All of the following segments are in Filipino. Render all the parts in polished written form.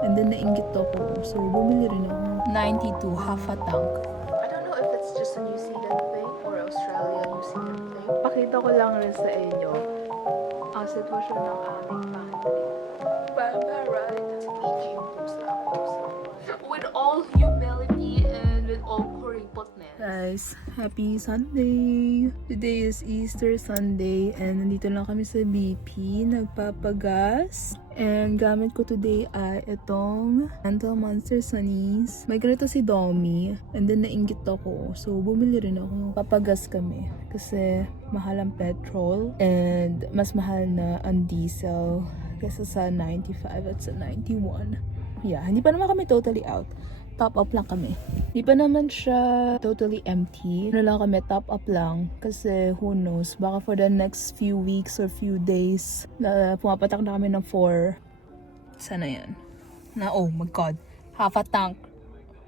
And then nainggit ako. So, bumili rin ako. 92, half a tank. I don't know if it's just a New Zealand thing or Australia, New Zealand thing. Pakita ko lang rin sa inyo ang sitwasyon ng aming pantry. Baba, right? Ichi yung post na ako. With all humility and with all kuripotness. Guys, happy Sunday! Today is Easter Sunday and nandito lang kami sa BP, nagpapagas. And gamit ko today ay itong Mental Monster Sunnies. May ganito si Domi. And then nainggit ako. So bumili rin ako. Papagas kami. Kasi mahal ang petrol. And mas mahal na ang diesel. Kesa sa 95 at sa 91. Yeah, hindi pa naman kami totally out. Top up lang kami. Hindi pa naman siya totally empty. Ano lang kami, top up lang. Kasi who knows, baka for the next few weeks or few days, na pumapatak na kami ng 4. Sana yan? Na, oh my god. Half a tank.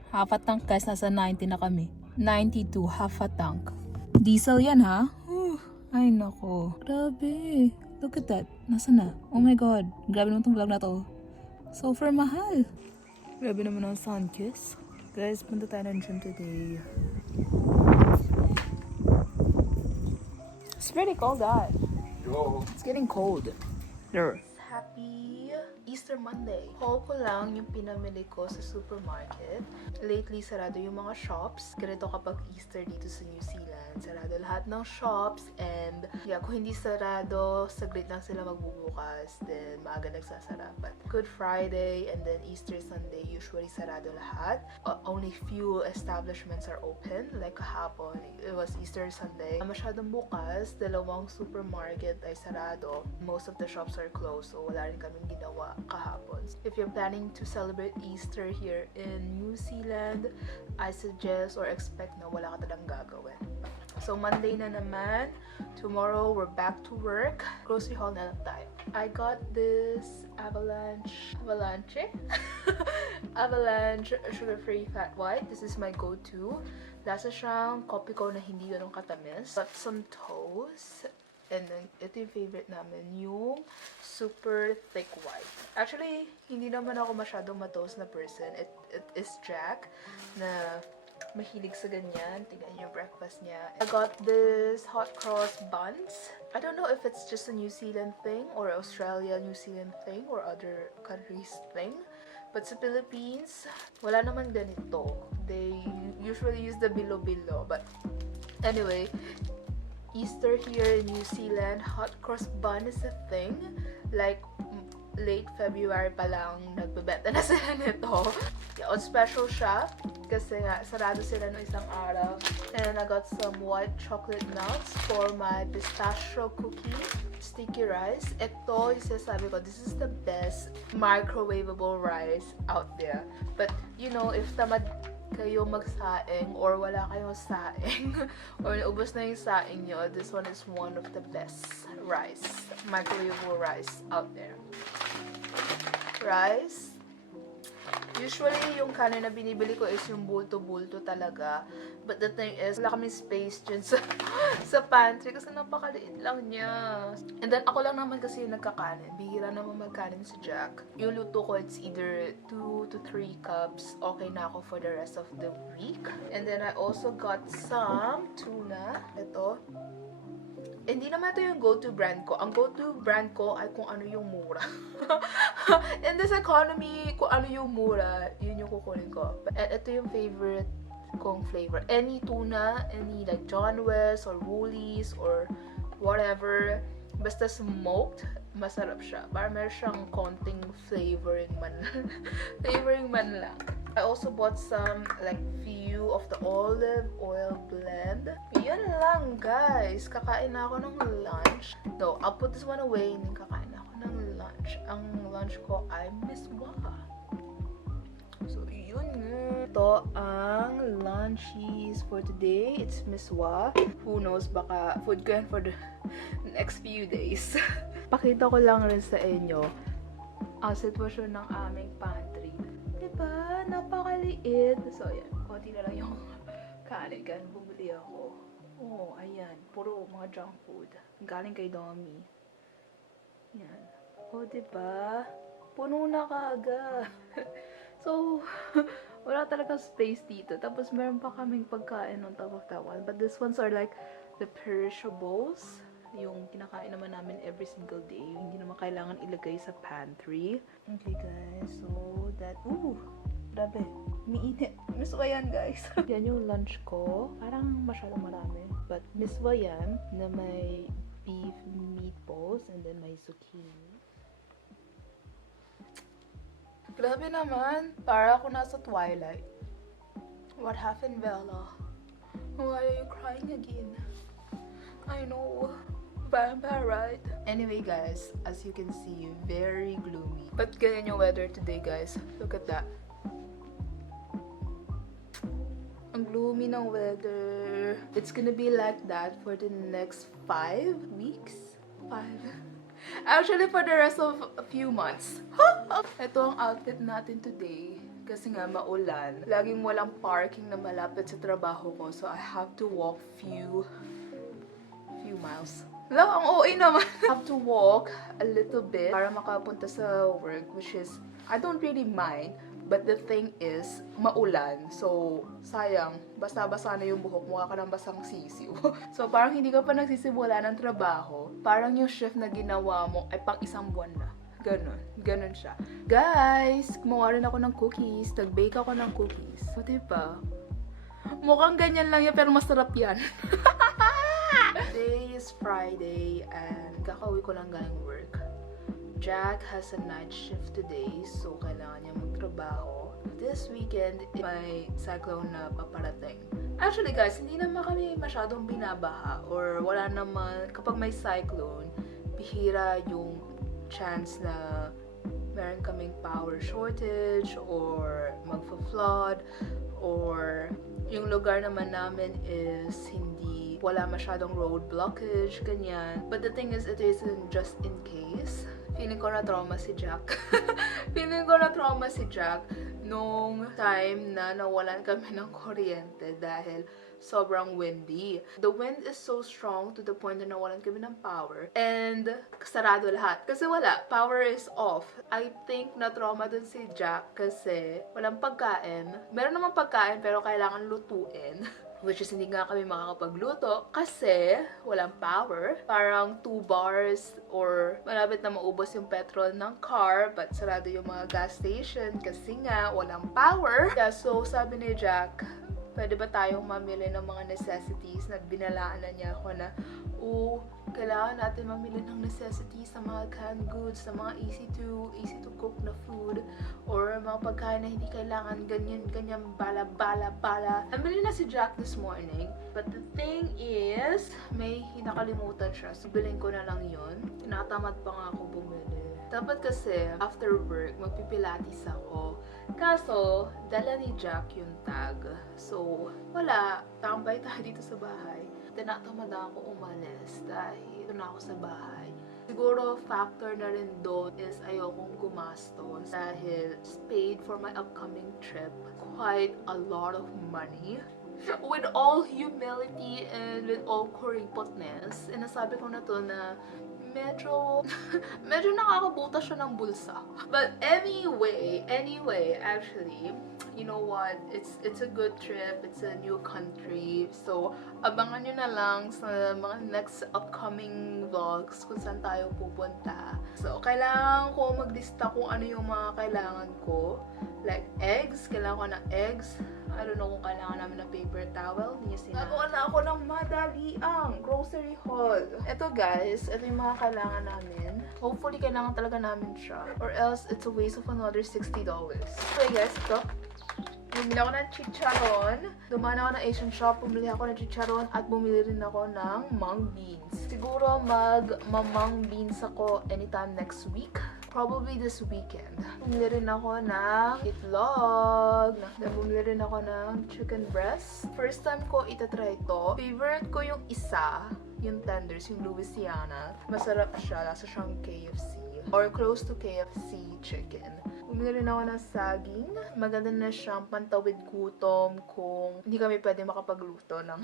Half a tank guys, nasa 90 na kami. 92, half a tank. Diesel yan ha? Ay nako. Grabe. Look at that. Nasa na? Oh my god. Grabe naman tong vlog na to. Super mahal. Grabe naman ang Sunkist. Guys, punta tayo ng gym today. It's pretty cold out. It's getting cold. There. Happy Easter Monday. Haul ko lang yung pinamili ko sa supermarket. Lately, sarado yung mga shops. Ganito kapag Easter dito sa New Zealand. Sarado lahat ng shops and yeah, kung hindi sarado, saglit lang sila magbubukas. Then, maaga nagsasara. But Good Friday and then Easter Sunday, usually sarado lahat. Only few establishments are open. Like kahapon, it was Easter Sunday. Masyadong bukas, dalawang supermarket ay sarado. Most of the shops are closed, so wala rin kaming ginawa kahapon. If you're planning to celebrate Easter here in New Zealand, I suggest or expect na wala ka talagang gagawin. So Monday na naman, tomorrow we're back to work. Grocery haul na lang tayo. I got this Avalanche sugar-free flat white. This is my go-to. Lasa siyang kopi ko na hindi ganun katamis. Got some toast. And then, ito yung favorite namin, yung super thick white. Actually, hindi naman ako masyadong matoast na person. It is Jack na mahilig sa ganyan. Tingnan yung breakfast niya. I got this hot cross buns. I don't know if it's just a New Zealand thing or Australia, New Zealand thing or other countries thing. But sa Philippines, wala naman ganito. They usually use the bilo-bilo. But anyway, Easter here in New Zealand, hot cross bun is a thing. Like, late February pa lang, nagbebenta na sila nito. On special siya, kasi nga, sarado sila no isang araw. And I got some white chocolate nuts for my pistachio cookie. Sticky rice. Ito, yung sasabi ko, this is the best microwavable rice out there. But, you know, if tamad kayo magsaing or wala kayong saing or naubos na yung saing nyo, this one is one of the best rice, microwavable rice out there. Rice. Usually, yung kanin na binibili ko is yung bulto-bulto talaga. But the thing is, wala kami space dyan sa pantry kasi napakaliit lang niya. And then, ako lang naman kasi yung nagkakanin. Bihira naman magkanin si Jack. Yung luto ko, it's either 2 to 3 cups. Okay na ako for the rest of the week. And then, I also got some tuna. Ito. Hindi naman ito yung go-to brand ko. Ang go-to brand ko ay kung ano yung mura. In this economy, kung ano yung mura, yun yung kukunin ko. But ito yung favorite kong flavor. Any tuna, any like John West or Woolies or whatever, basta smoked, masarap siya. Para meron siyang konting flavoring man. Flavoring man lang. I also bought some like few of the olive oil blend. Yun lang guys. Kakain na ako ng lunch. No, I'll put this one away and kakain na ako ng lunch. Ang lunch ko ay miswa. So yun nga. Ito ang lunchies for today. It's miswa. Who knows, baka food ko yan for the next few days. Pakita ko lang rin sa inyo ang sitwasyon ng aming pantry. Diba? Napakaliit. So, ayan. Konti na lang yung kanin. Ganun bumili ako. Oh, ayan. Puro mga junk food. Galing kay Domi. Yan. Oh, diba? puno na kaagad. So, wala talaga space dito. Tapos, meron pa kaming pagkain on top of that one. But these ones are like the perishables. Yung kinakain naman namin every single day. Hindi naman kailangan ilagay sa pantry. Okay, guys. So, that... Ooh! Grabe. Umiinit. Miswa yan, guys. Yan yung lunch ko. Parang masyadong marami. But miswa yan na may beef meatballs and then may zucchini. Grabe naman. Para ako nasa Twilight. What happened, Bella? Why are you crying again? I know. Vampire, right? Anyway, guys, as you can see, very gloomy. But ganyan yung weather today, guys. Look at that. Ang gloomy ng weather. It's gonna be like that for the next 5 weeks. 5. Actually, for the rest of a few months. Ito ang outfit natin today. Kasi nga maulan. Laging walang parking na malapit sa trabaho ko. So, I have to walk few miles. Lang, ang OA naman. I have to walk a little bit para makapunta sa work, which is, I don't really mind. But the thing is, maulan. So, sayang. Basta-basa na yung buhok. Mukha ka ng basang sisiw. So, parang hindi ka pa nagsisimula ng trabaho. Parang yung shift na ginawa mo ay pang 1 buwan na. Ganon. Ganon siya. Guys, gumawa rin ako ng cookies. Nag-bake ako ng cookies. So, diba? Mukhang ganyan lang yan, pero masarap yan. Today is Friday and kakauwi ko lang galing work. Jack has a night shift today, so kailangan niya magtrabaho. This weekend, may cyclone na paparating. Actually guys, hindi naman kami masyadong binabaha or wala naman, kapag may cyclone, bihira yung chance na meron kaming power shortage or magfa-flood or yung lugar naman namin is wala masyadong road blockage, ganyan. But the thing is, it isn't just in case. Feeling ko na trauma si Jack. Feeling ko na trauma si Jack nung time na nawalan kami ng kuryente dahil sobrang windy. The wind is so strong to the point na nawalan kami ng power and sarado lahat. Kasi wala, power is off. I think na trauma dun si Jack kasi walang pagkain. Meron naman pagkain pero kailangan lutuin. Which is hindi nga kami makakapagluto kasi walang power. Parang 2 bars or malapit na maubos yung petrol ng car but sarado yung mga gas station kasi nga walang power. Yeah, so sabi ni Jack, pwede ba tayong mamili ng mga necessities na binalaan na niya ako na kailangan natin mamili ng necessities sa mga canned goods, sa mga easy to cook na food or mga pagkain na hindi kailangan ganyan bala. Namili na si Jack this morning, but the thing is may nakalimutan siya, so bilhin ko na lang yun. Tinatamad pa nga ako bumili. Dapat kasi after work magpipilates ako, kaso dala ni Jack yung tag, so wala, tambay tayo dito sa bahay. Tinatamad ako umalis dahil ito na ako sa bahay. Siguro factor na rin doon is ayokong gumastos dahil paid for my upcoming trip quite a lot of money. With all humility and with all kuripotness, inasabi ko na to na medyo nakakabuta siya ng bulsa. But anyway, actually, you know what? It's a good trip. It's a new country. So, abangan nyo na lang sa mga next upcoming vlogs kung saan tayo pupunta. So, kailangan ko maglista kung ano yung mga kailangan ko. Like eggs. Kailangan ko ng eggs. I don't know kung kailangan namin ng paper towel. Nagawa na ako ng madaliang grocery haul. Ito guys, ito yung mga kailangan namin. Hopefully, kailangan talaga namin siya. Or else, it's a waste of another $60. Okay guys, ito. Bumili ako ng chicharon. Dumaan ako ng Asian shop. Bumili ako ng chicharon at bumili rin ako ng mung beans. Siguro mag-mung beans ako anytime next week. Probably this weekend. Bumili rin ako ng itlog. Then bumili rin ako ng chicken breast. First time ko itatry ito. Favorite ko yung isa, yung tenders, yung Louisiana. Masarap siya. Lasa siyang KFC. Or close to KFC chicken. Bumili rin ako ng saging. Maganda na siyang pantawid gutom kung hindi kami pwede makapagluto ng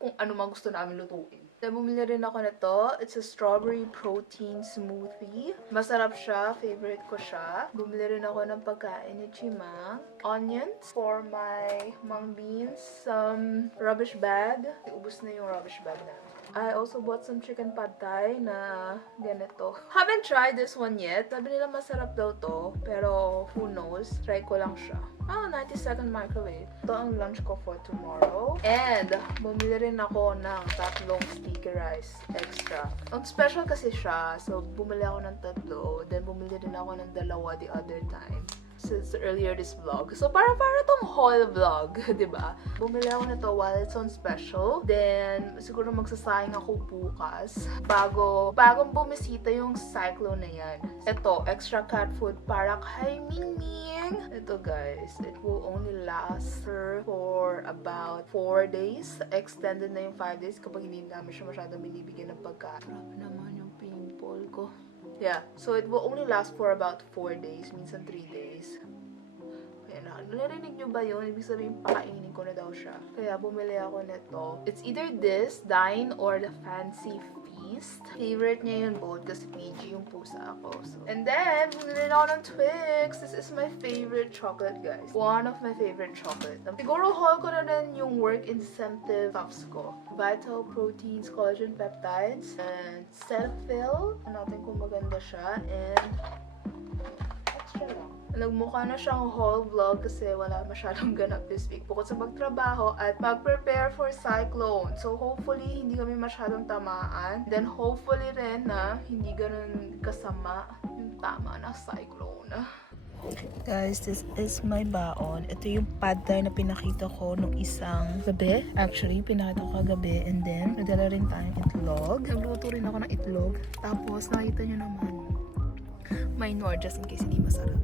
kung ano man gusto namin lutuin. Then, bumili rin ako nito. It's a strawberry protein smoothie. Masarap siya. Favorite ko siya. Bumili rin ako ng pagkain ni Chimang. Onions for my mung beans. Some rubbish bag. Ubus na yung rubbish bag namin. I also bought some chicken pad thai na ganito. Haven't tried this one yet. Sabi nila masarap daw to. Pero who knows? Try ko lang siya. 90-second microwave. Ito ang lunch ko for tomorrow. And, bumili rin ako ng 3 sticky rice extra. Ang special kasi siya. So, bumili ako ng 3. Then, bumili rin ako ng 2 the other time. Since earlier this vlog. So, para tong whole vlog, diba? Bumili ako nito while it's on special. Then, siguro magsasayang ako bukas. Bagong bumisita yung cyclone na yan. Ito, extra cat food para kay Mingming. Ito guys, it will only last her for about 4 days. Extended na yung 5 days kapag hindi namin siya masyadong binibigyan ng pagkain. Grabe naman yung pimple ko. Yeah, so it will only last for about 4 days, minsan 3 days. Kaya narinig nyo ba yun? Ibig sabihin, pakainin ko na daw siya. Kaya bumili ako nito. It's either this, Dine, or the Fancy Feast. Favorite niya yun both kasi PG yung pusa ako. So. And then, bumili rin ako ng Twix. This is my favorite chocolate, guys. One of my favorite chocolate. Siguro haul ko na rin yung work incentive puffs ko. Vital Proteins, Collagen Peptides, and Cetaphil. Natin kung maganda siya. And extra lang. Nagmukha na siyang haul vlog kasi wala masyadong ganap this week. Bukod sa magtrabaho at mag-prepare for cyclone. So hopefully, hindi kami masyadong tamaan. Then hopefully rin na hindi ganun kasama yung tama na cyclone. Guys, this is my baon. Ito yung pad thai na pinakita ko nung isang gabi. Actually, pinakita ko kagabi. And then, nadala rin tayong itlog. Nagluto rin ako ng itlog. Tapos, nakita nyo naman, may nor just in case hindi masarap.